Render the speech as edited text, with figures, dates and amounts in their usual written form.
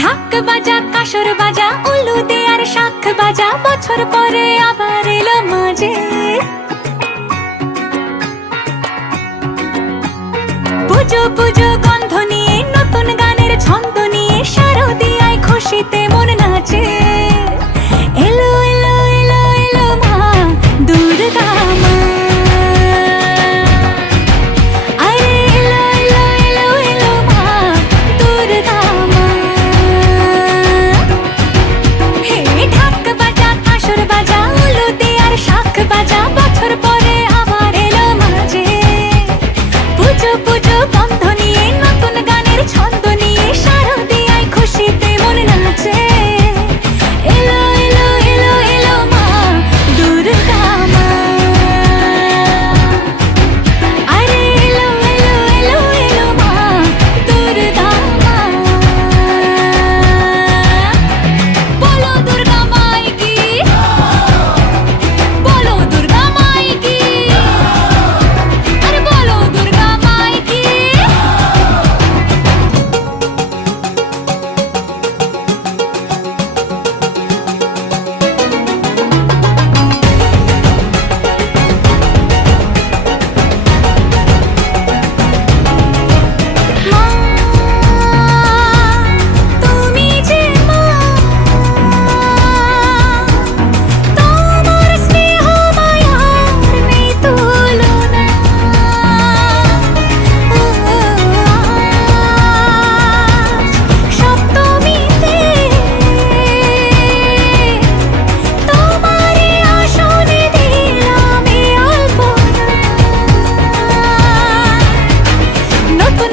ঢাক বাজা কাসর বাজা উলু দে আর শাখ বাজা, বছর পরে আবার এলো মাঝে। পুজো পুজো গন্ধ নিয়ে নতুন গানের ছন্দ নিয়ে শারদিয়ায় খুশিতে মন নাচে। এলো এলো এলো এলো মা দুর্গা মা, আরে এলো এলো এলো এলো মা দুর্গা মা। হে ঢাক বাজা কাসর বাজা উলু দে আর শাখ বাজা, বছর পরে আবার এলো মাঝে। পুজো পুজো গন্ধ নিয়ে নতুন গানের ছন্দ নিয়ে শারদিয়ায় খুশিতে মন নাচে। এলো এলো এলো এলো মা দুর্গা মা, আরে এলো এলো এলো এলো মা দুর্গা মা। বলো দুর্গা মাই কি, বলো দুর্গা মাই কি, আরে বলো দুর্গা মাই কি। মা তুমি যে মা, তোমার স্নেহ মায়ার নেই তুলনা। সপ্তমীতে তোমারে আসনে দিলাম এই আলপনা। নতুন